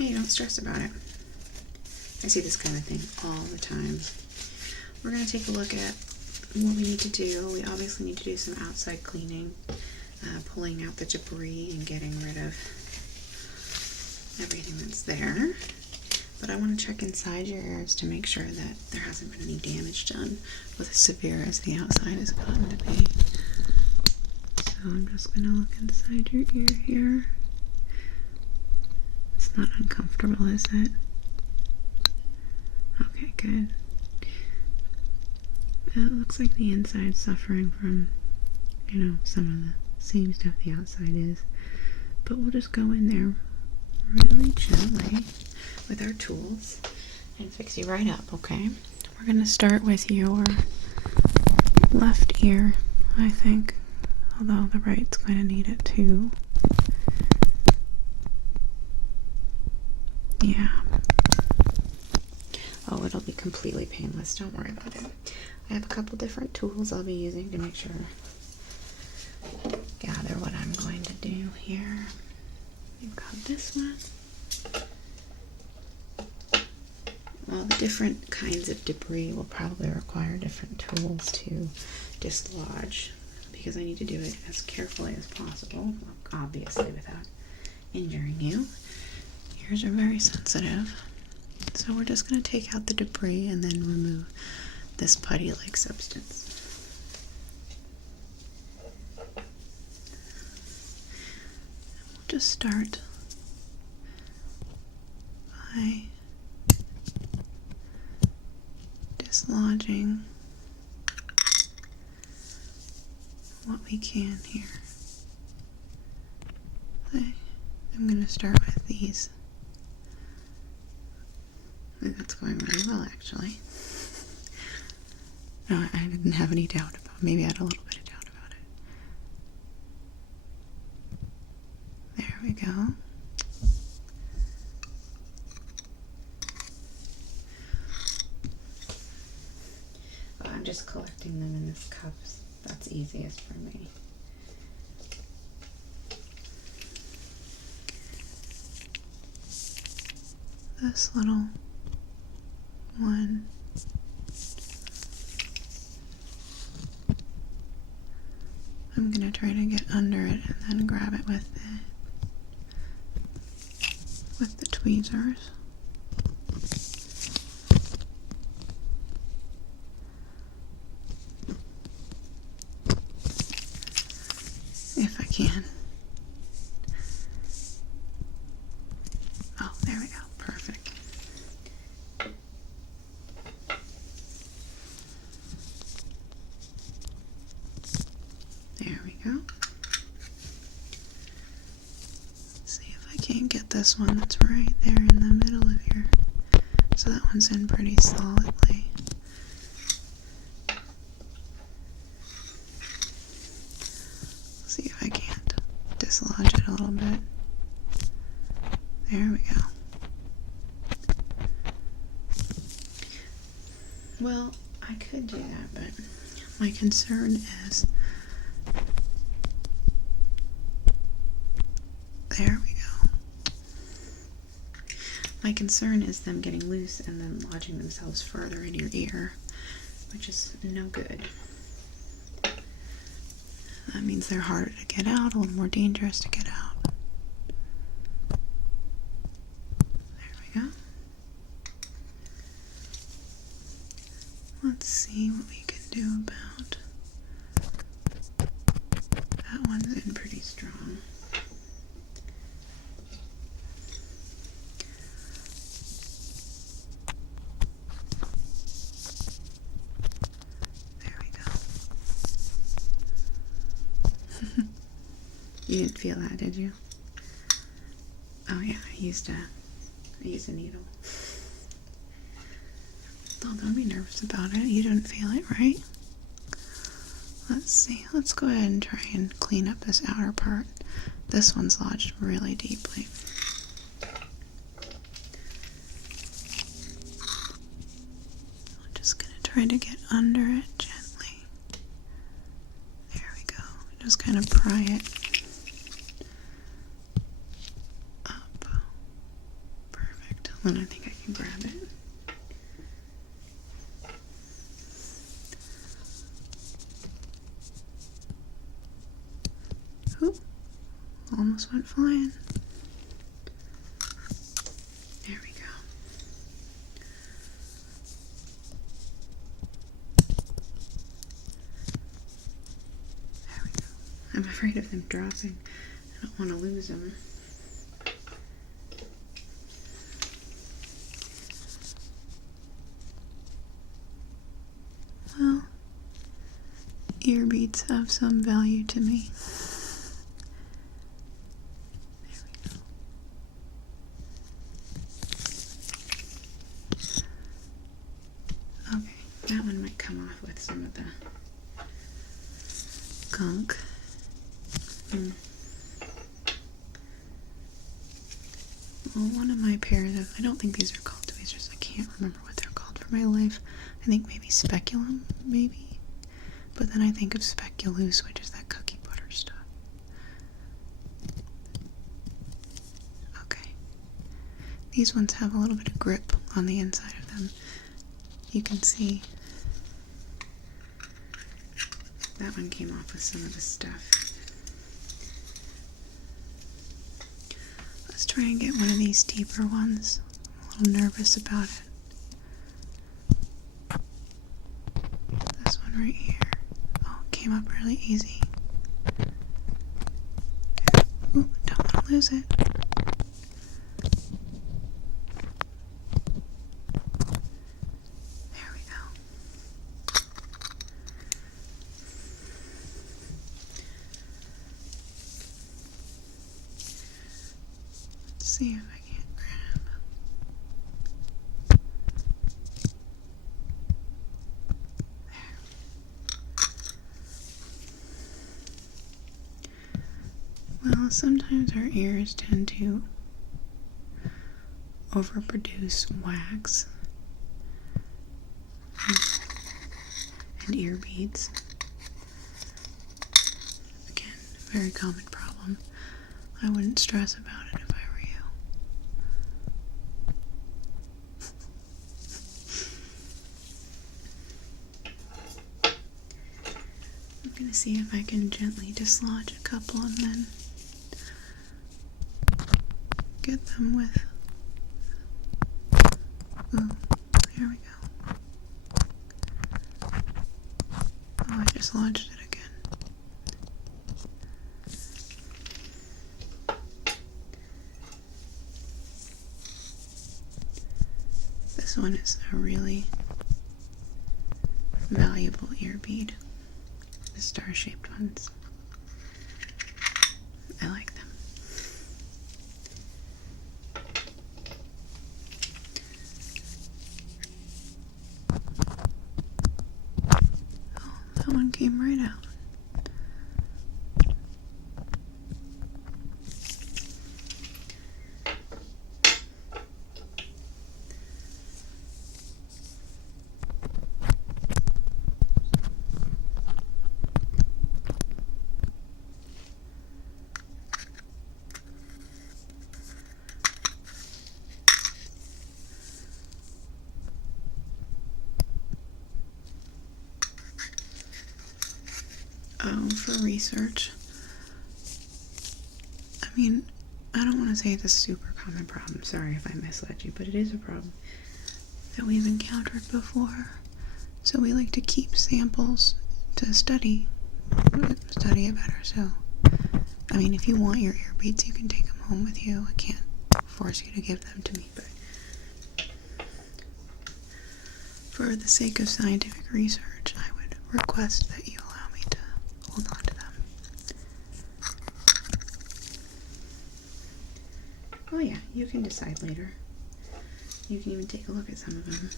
Hey, don't stress about it. I see this kind of thing all the time. We're going to take a look at what we need to do. We obviously need to do some outside cleaning, pulling out the debris and getting rid of everything that's there. But I want to check inside your ears to make sure that there hasn't been any damage done with as severe as the outside has gotten to be. So I'm just going to look inside your ear here. It's not uncomfortable, is it? Okay, good. It looks like the inside's suffering from, some of the same stuff the outside is. But we'll just go in there really gently with our tools and fix you right up, okay? We're going to start with your left ear, I think. Although the right's going to need it too. Yeah. Oh, it'll be completely painless. Don't worry about it. I have a couple different tools I'll be using to make sure gather what I'm going to do here. We've got this one. Well, the different kinds of debris will probably require different tools to dislodge, because I need to do it as carefully as possible, obviously without injuring you. Ears are very sensitive, so we're just going to take out the debris and then remove this putty-like substance. We'll just start by dislodging what we can here. I'm going to start with these. I think that's going really well, actually. No, I didn't have any doubt about it. Maybe I had a little bit of doubt about it. There we go. I'm just collecting them in this cup. That's easiest for me. This little one. I'm going to try to get under it and then grab it with the tweezers. If I can. Oh, there we go. Perfect. There we go. Let's see if I can't get this one that's right there in the middle of your... So that one's in pretty solidly. See if I can't dislodge it a little bit. There we go. Well, I could do that, but my concern is... There we go. My concern is them getting loose and then lodging themselves further in your ear, which is no good. That means they're harder to get out, a little more dangerous to get out. There we go. Let's see what we can do about... That one's in pretty strong. You didn't feel that, did you? Oh yeah, I used a needle. Oh, don't be nervous about it. You didn't feel it, right? Let's see. Let's go ahead and try and clean up this outer part. This one's lodged really deeply. I'm just going to try to get under it gently. There we go. Just kind of pry it. And I think I can grab it. Oop, almost went flying. There we go. There we go. I'm afraid of them dropping. I don't want to lose them. Well, ear beads have some value to me. There we go. Okay, that one might come off with some of the gunk. Well, one of my pairs of, I don't think these are called tweezers, I can't remember what they're called for my life. I think maybe speculum, maybe? But then I think of speculoos, which is that cookie butter stuff. Okay. These ones have a little bit of grip on the inside of them. You can see that one came off with some of the stuff. Let's try and get one of these deeper ones. I'm a little nervous about it. This one right here. Oh, it came up really easy. Ooh, don't want to lose it. There we go. Let's see if I can grab. There. Well, sometimes our ears tend to overproduce wax and ear beads. Again, very common problem. I wouldn't stress about it if I were you. I'm gonna see if I can gently dislodge a couple and then get them with. Ooh, here we go. Oh, I just lodged it again. This one is a really valuable ear bead. The star-shaped ones. I like them. Oh, that one came right out. Oh, for research. I mean, I don't want to say it's a super common problem. Sorry if I misled you, but it is a problem that we've encountered before. So we like to keep samples to study it better. So, I mean, if you want your ear beads, you can take them home with you. I can't force you to give them to me, but for the sake of scientific research, I would request that you allow me to hold on to them. Oh yeah, you can decide later. You can even take a look at some of them.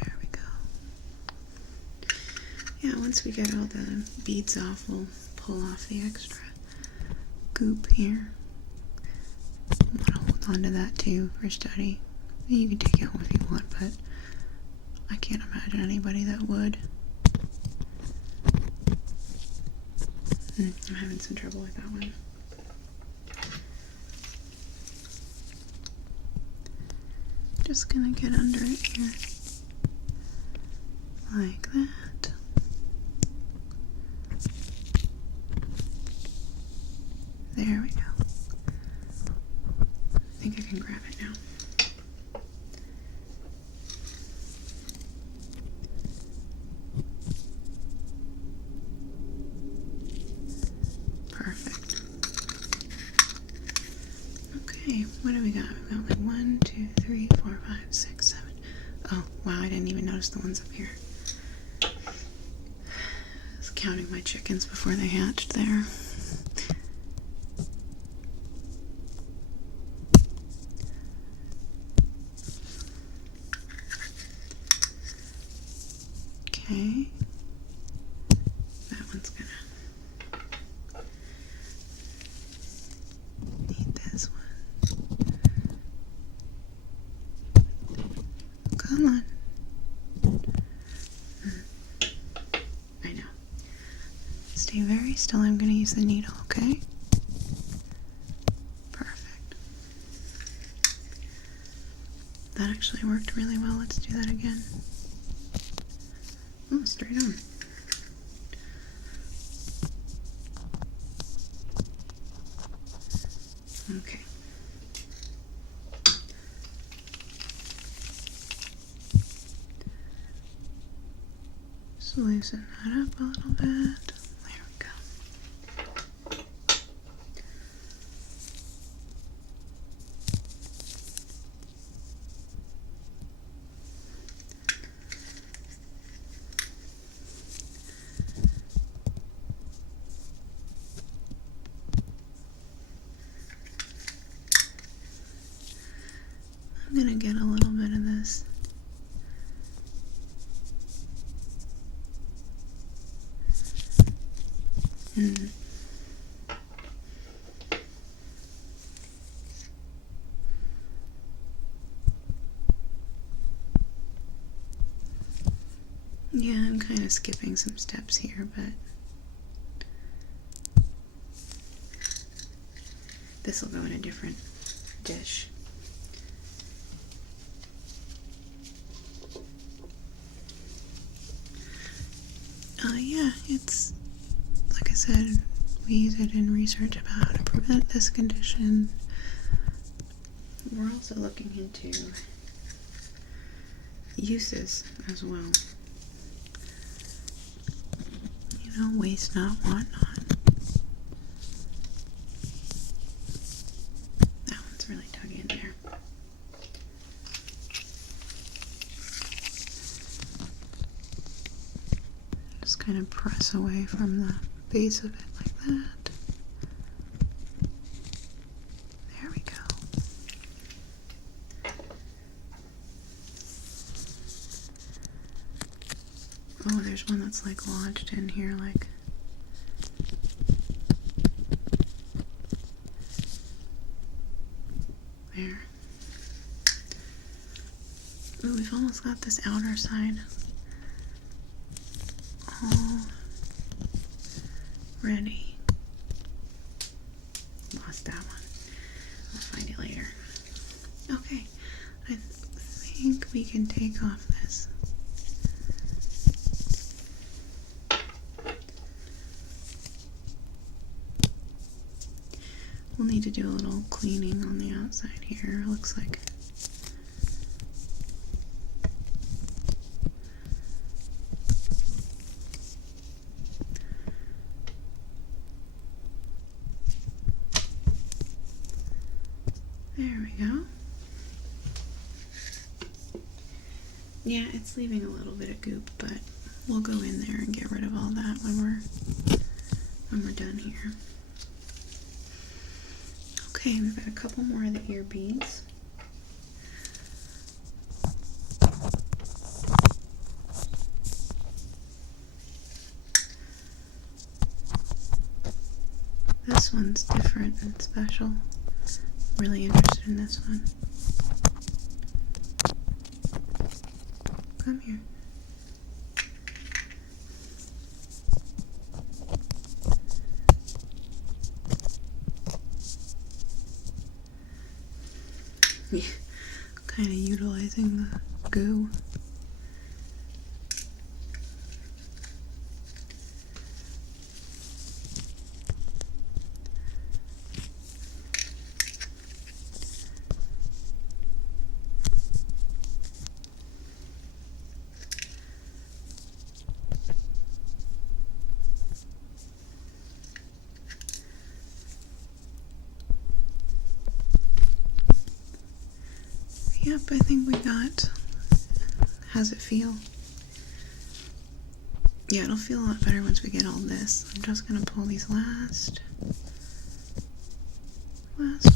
There we go. Yeah, once we get all the beads off, we'll pull off the extra goop here. I want to hold on to that too for study. You can take it home if you want, but I can't imagine anybody that would. I'm having some trouble with that one. Just gonna get under it here. Like that. There we go. I think I can grab it now. Perfect. Okay, what do we got? We've got like 1, 2, 3, 4, 5, 6, 7. Oh, wow, I didn't even notice the ones up here. I was counting my chickens before they hatched there. Okay. That one's gonna need this one. Come on. I know. Stay very still. I'm going to use the needle, okay? Perfect. That actually worked really well. Let's do that again. Oh, straight on. Okay. Just loosen that up a little bit. There we go. I'm gonna get a little bit of this. Yeah, I'm kind of skipping some steps here, but this will go in a different dish. Yeah, it's, like I said, we use it in research about how to prevent this condition. We're also looking into uses as well. You know, waste not, want not. That one's really dug in there. Just kind of press away from the base of it like that. There we go. Oh, there's one that's like lodged in here, like. There. Ooh, we've almost got this outer side all ready. Lost that one. I'll find it later. Okay, I think we can take off this. We'll need to do a little cleaning on the outside here, looks like. There we go. Yeah, it's leaving a little bit of goop, but we'll go in there and get rid of all that when we're done here. Okay, we've got a couple more of the ear beads. This one's different and special. Really interested in this one. Come here. kind of utilizing the goo. Yep, I think we got. How's it feel? Yeah, it'll feel a lot better once we get all this. I'm just gonna pull these last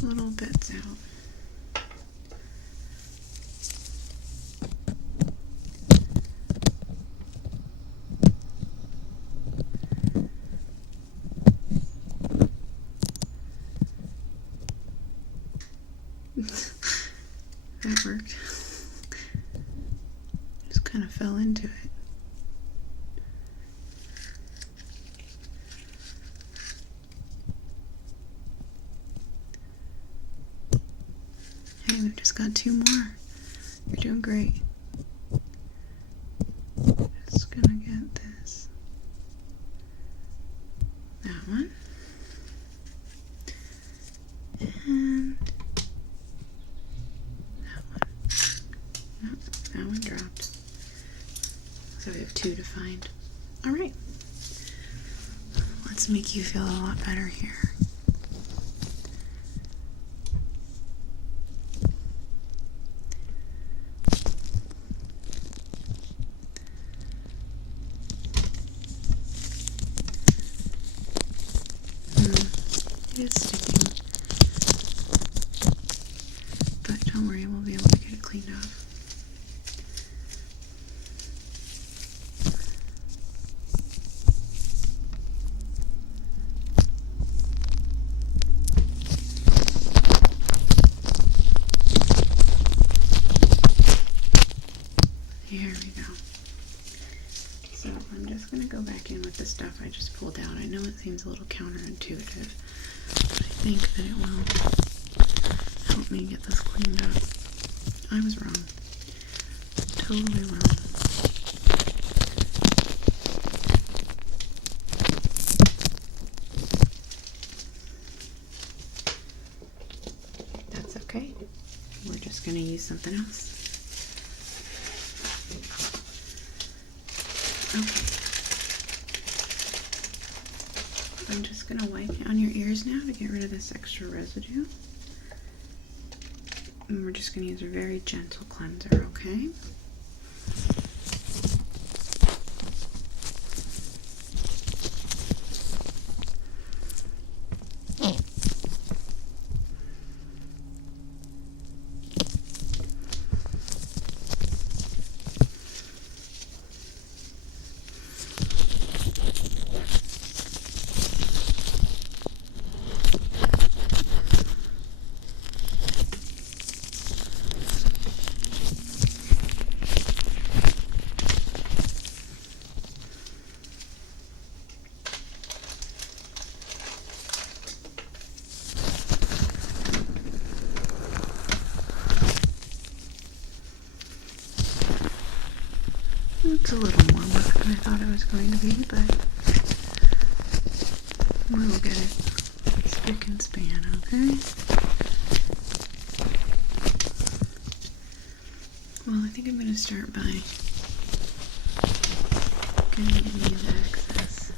little bits out. That worked. Just kind of fell into it. Hey, we've just got 2 more. You're doing great. Just gonna get this. That one. And that one. Nope, that one dropped. So we have 2 to find. Alright. Let's make you feel a lot better here. It's sticking, but don't worry, we'll be able to get it cleaned off. Here we go. So I'm just going to go back in with the stuff I just pulled out. I know it seems a little counterintuitive, but I think that it will help me get this cleaned up. I was wrong. Totally wrong. That's okay. We're just going to use something else. Okay. I'm just going to wipe down your ears now to get rid of this extra residue. And we're just going to use a very gentle cleanser, okay? It's a little more work than I thought it was going to be, but we'll get it spick and span, okay? Well, I think I'm going to start by getting these excess.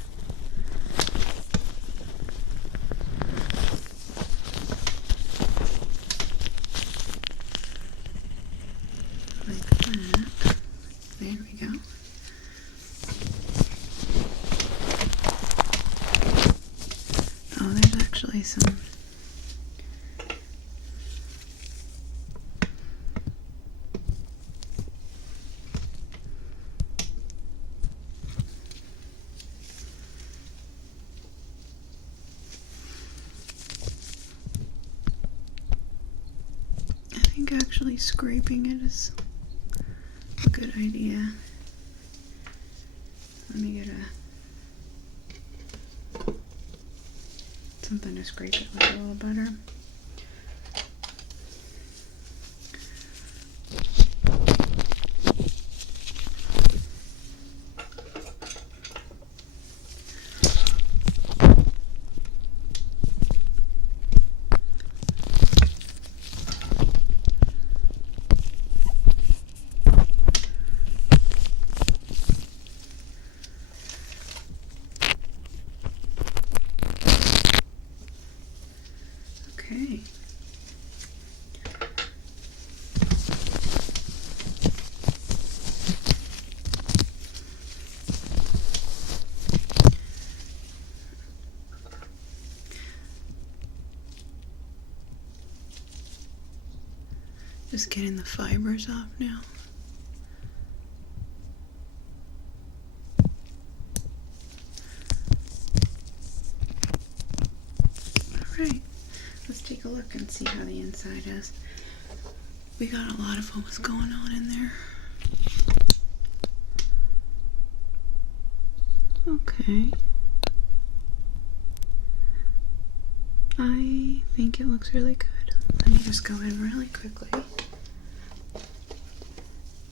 Like that. There we go. Oh, there's actually some I think actually scraping it is a good idea. Let me get something to scrape it with a little better. Just getting the fibers off now. Alright, let's take a look and see how the inside is. We got a lot of what was going on in there. Okay. I think it looks really good. Let me just go in really quickly.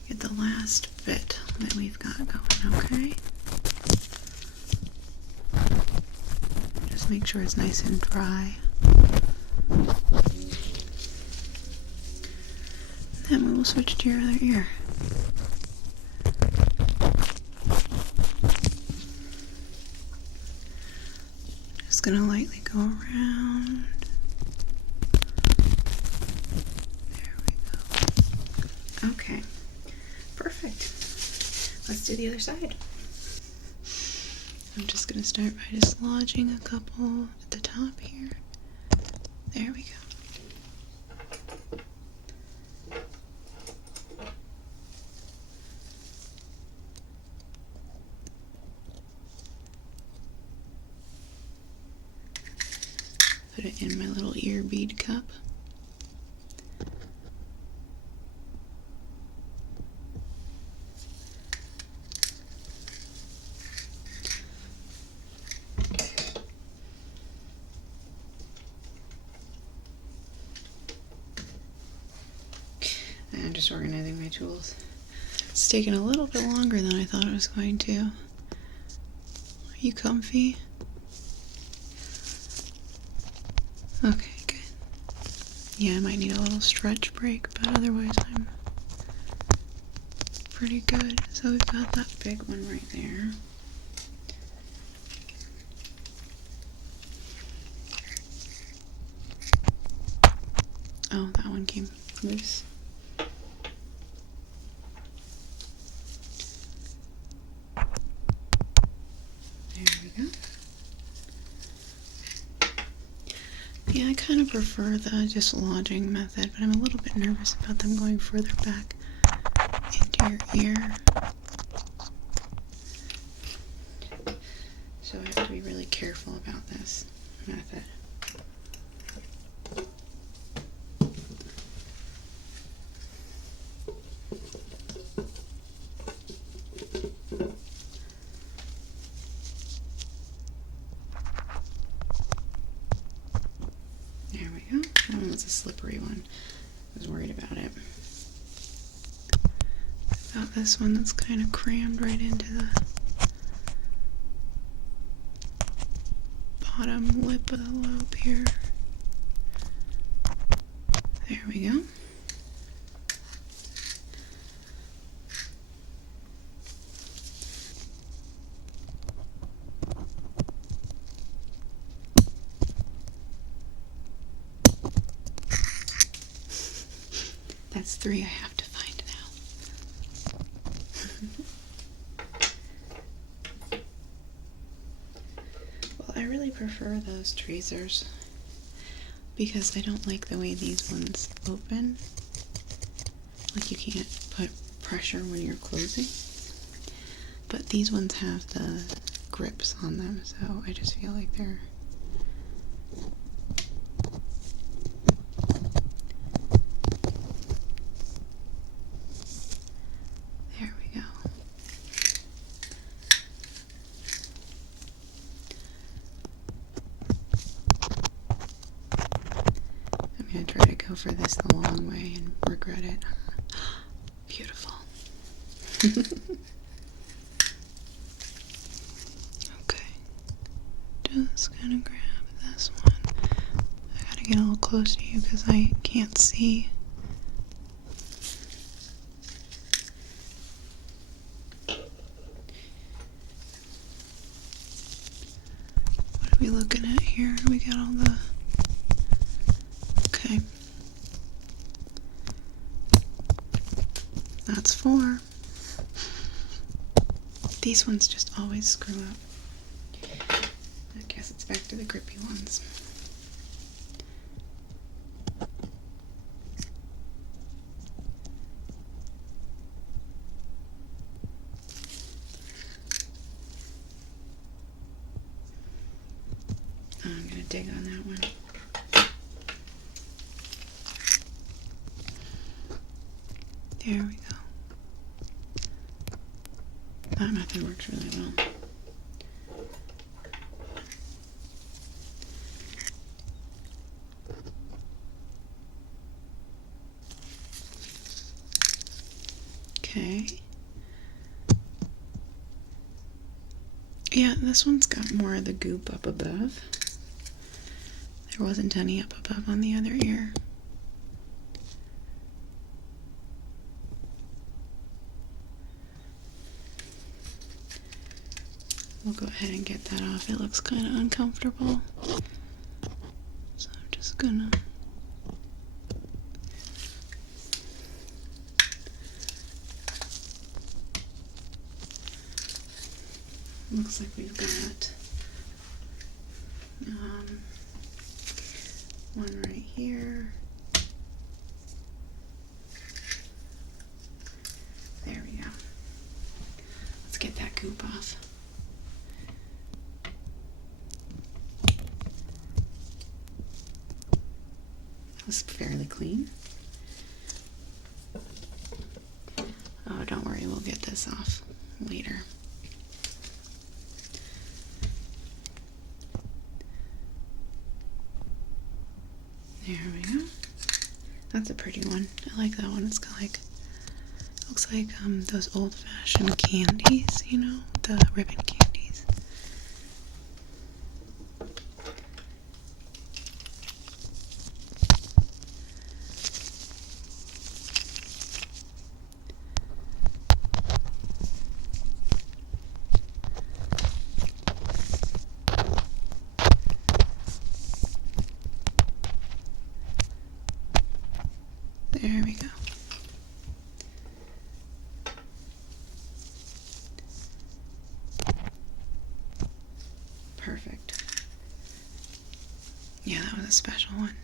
Get the last bit that we've got going, okay? Just make sure it's nice and dry. Then we will switch to your other ear. Just gonna lightly go around. There we go. Okay, perfect. Let's do the other side. I'm just gonna start by dislodging a couple at the top here. There we go. Put it in my little ear bead cup. And just organizing my tools. It's taken a little bit longer than I thought it was going to. Are you comfy? Okay, good. Yeah, I might need a little stretch break, but otherwise I'm pretty good. So we've got that big one right there. Oh, that one came loose. There we go. Yeah, I kind of prefer the dislodging method, but I'm a little bit nervous about them going further back into your ear. So I have to be really careful about this method. There we go. That one was a slippery one. I was worried about it. About this one that's kind of crammed right into the bottom lip of the lobe here. There we go. That's 3 I have to find now. Well, I really prefer those tweezers because I don't like the way these ones open. Like you can't put pressure when you're closing. But these ones have the grips on them, so I just feel like they're for this the long way and regret it. Beautiful. Okay. Just gonna grab this one. I gotta get a little close to you because I can't see. What are we looking at here? We got all the... Okay. That's 4. These ones just always screw up. I guess it's back to the grippy ones. dig on that one. There we go. That method works really well. Okay. Yeah, this one's got more of the goop up above. There wasn't any up above on the other ear. We'll go ahead and get that off. It looks kind of uncomfortable. So I'm just gonna... Looks like we've got one right here. There we go. Let's get that goop off. It's fairly clean. Oh, don't worry, we'll get this off later. There we go. That's a pretty one. I like that one. It's got like, looks like those old-fashioned candies, you know, the ribbon candies. There we go. Perfect. Yeah, that was a special one.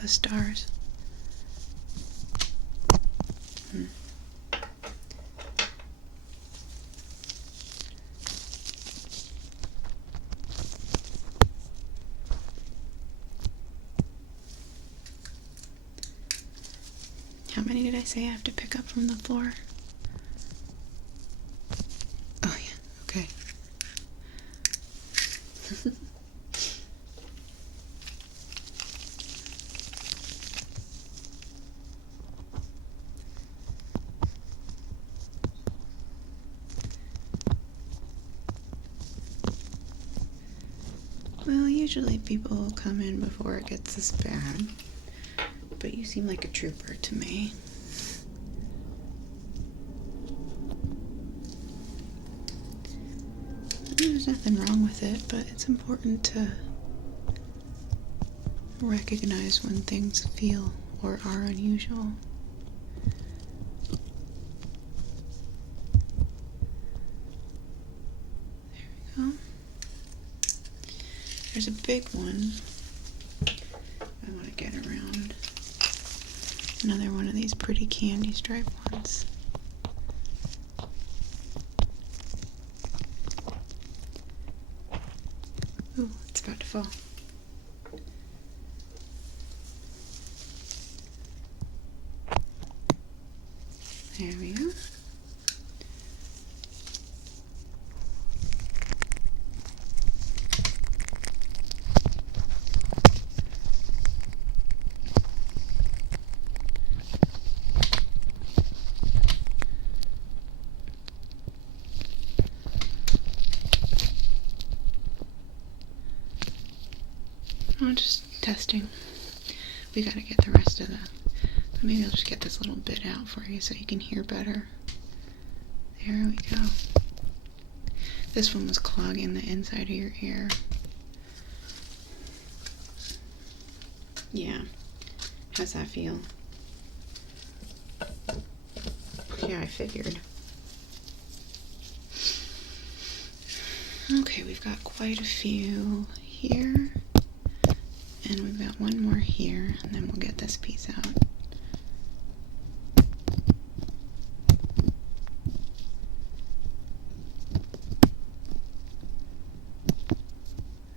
The stars. How many did I say I have to pick up from the floor? Oh yeah, okay. Well, usually people will come in before it gets this bad. But you seem like a trooper to me. There's nothing wrong with it, but it's important to recognize when things feel or are unusual. There we go. There's a big one I want to get around. Another one of these pretty candy stripe ones. Ooh, it's about to fall. There we go. Oh, just testing. We gotta get the rest of the... Maybe I'll just get this little bit out for you so you can hear better. There we go. This one was clogging the inside of your ear. Yeah. How's that feel? Yeah, I figured. Okay, we've got quite a few here. And we've got one more here, and then we'll get this piece out.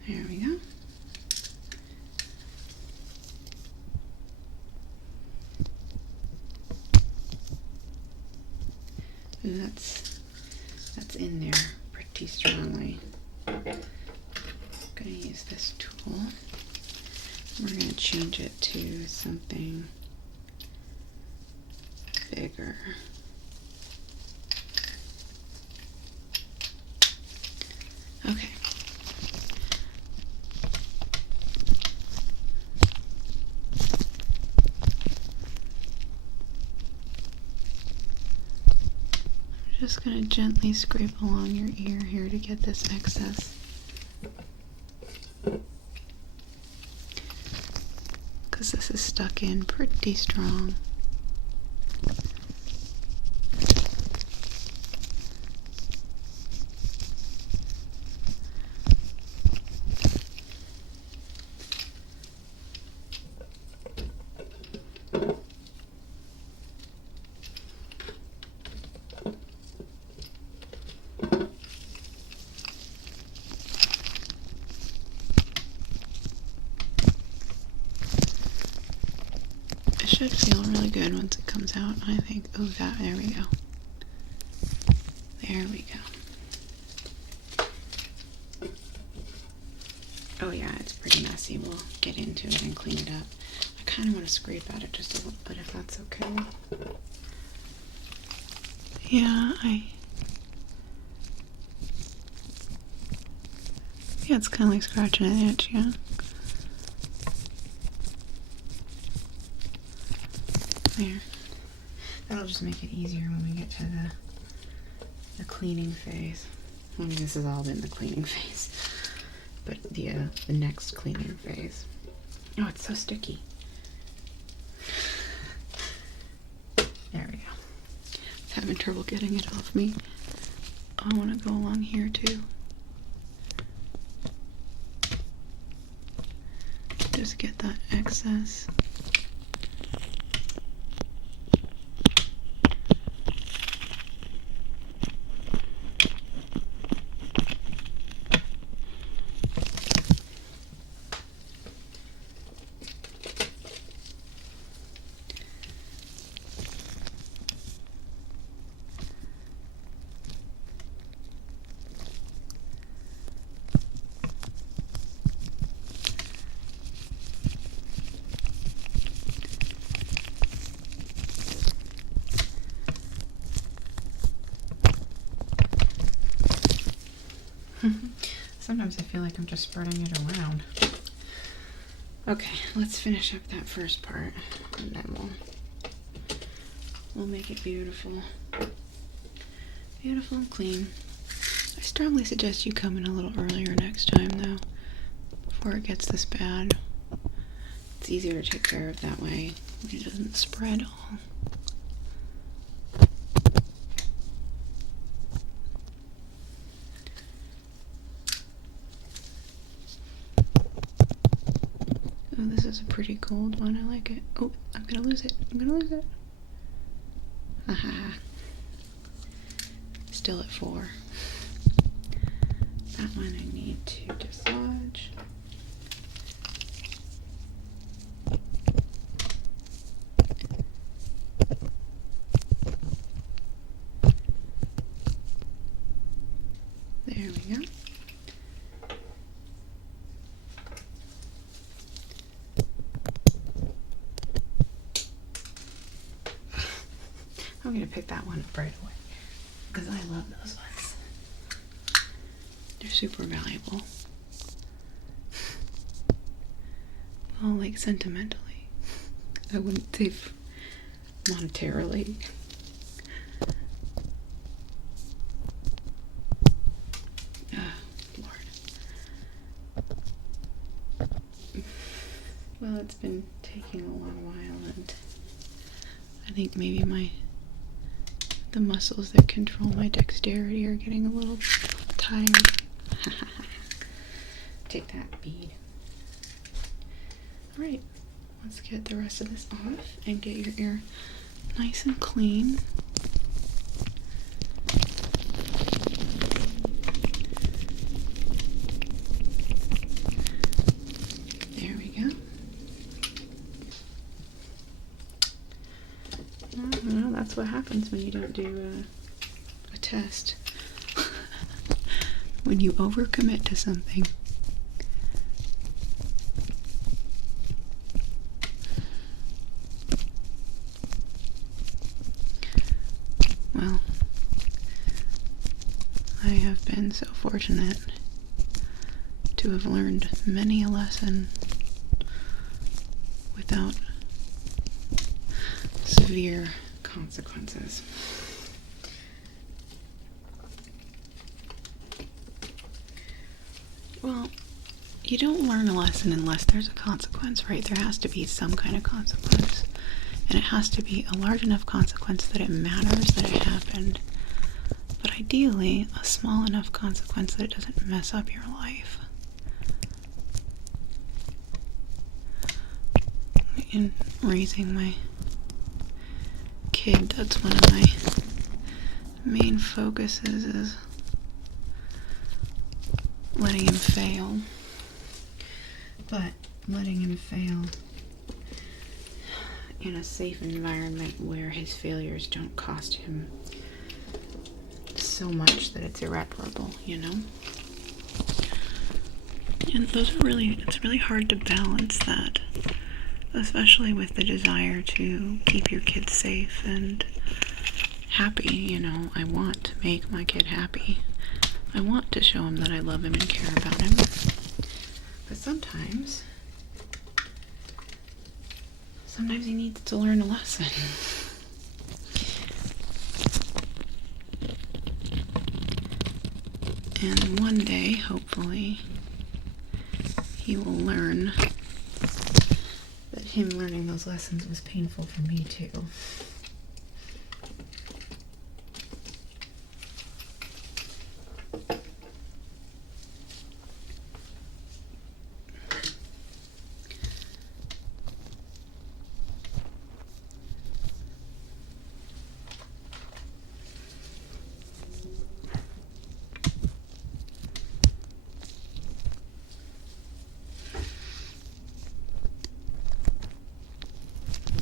There we go. that's in there pretty strongly. I'm gonna use this tool. We're gonna change it to something bigger. Okay. I'm just going to gently scrape along your ear here to get this excess. Because this is stuck in pretty strong. It should feel really good once it comes out, I think. Oh, there we go. There we go. Oh yeah, it's pretty messy. We'll get into it and clean it up. I kind of want to scrape at it just a little bit, if that's okay. Yeah, yeah, it's kind of like scratching an itch, yeah. There. That'll just make it easier when we get to the cleaning phase. I mean, this has all been the cleaning phase, but the next cleaning phase. Oh, it's so sticky. There we go. I'm having trouble getting it off me. Oh, I want to go along here too. Just get that excess. Sometimes I feel like I'm just spreading it around. Okay, let's finish up that first part, and then we'll make it beautiful. Beautiful and clean. I strongly suggest you come in a little earlier next time, though, before it gets this bad. It's easier to take care of that way. It doesn't spread all. Oh, this is a pretty gold one. I like it. Oh, I'm gonna lose it. I'm gonna lose it. Haha. Still at 4. That one I need to dislodge. There we go. I'm going to pick that one up right away because I love those ones. They're super valuable. Well, like sentimentally. I wouldn't say monetarily. Well, it's been taking a long while, and I think maybe the muscles that control my dexterity are getting a little tired. Take that, bead. Alright, let's get the rest of this off and get your ear nice and clean. There we go. Well, that's what happens when you don't do test when you overcommit to something. Well, I have been so fortunate to have learned many a lesson without severe consequences. Well, you don't learn a lesson unless there's a consequence, right? There has to be some kind of consequence. And it has to be a large enough consequence that it matters that it happened. But ideally, a small enough consequence that it doesn't mess up your life. In raising my kid, that's one of my main focuses, is letting him fail. But letting him fail in a safe environment where his failures don't cost him so much that it's irreparable, you know? And it's really hard to balance that, especially with the desire to keep your kids safe and happy, you know. I want to make my kid happy. I want to show him that I love him and care about him. But sometimes he needs to learn a lesson. And one day, hopefully, he will learn that him learning those lessons was painful for me too.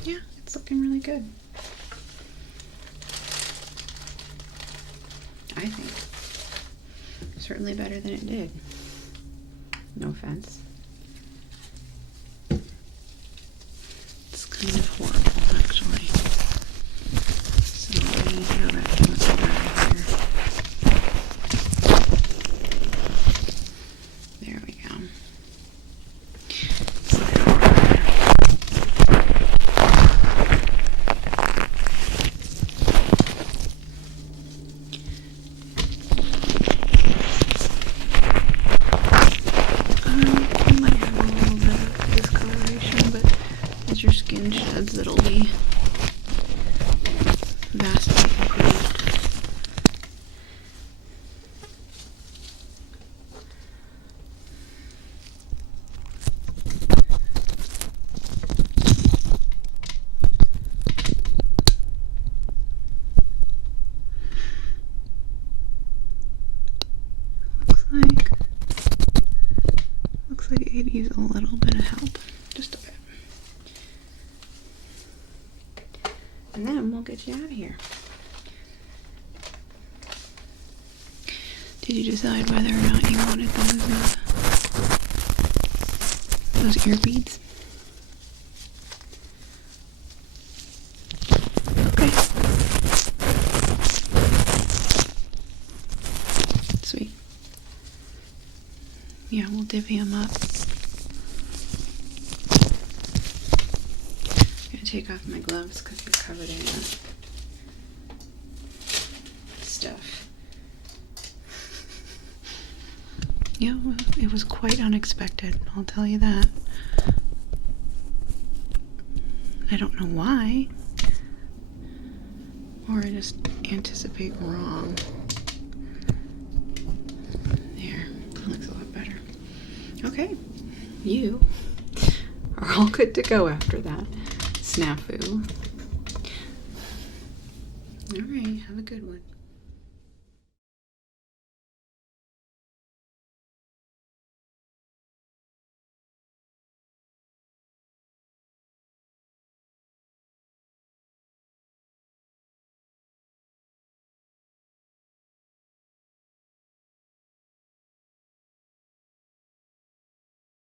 Yeah, it's looking really good. I think. Certainly better than it did. No offense. It's kind of horrible, actually. So I'm going to go back to what's around here. There we go. It's looking horrible. Your skin sheds, it'll be vastly improved. Looks like it could use a little bit of help. Just a bit. And then we'll get you out of here. Did you decide whether or not you wanted those ear beads? Okay. Sweet. Yeah, we'll divvy them up. Take off my gloves because you're covered in stuff. Yeah, it was quite unexpected, I'll tell you that. I don't know why, or I just anticipate wrong. There, that looks a lot better. Okay, you are all good to go after that snafu. All right, have a good one.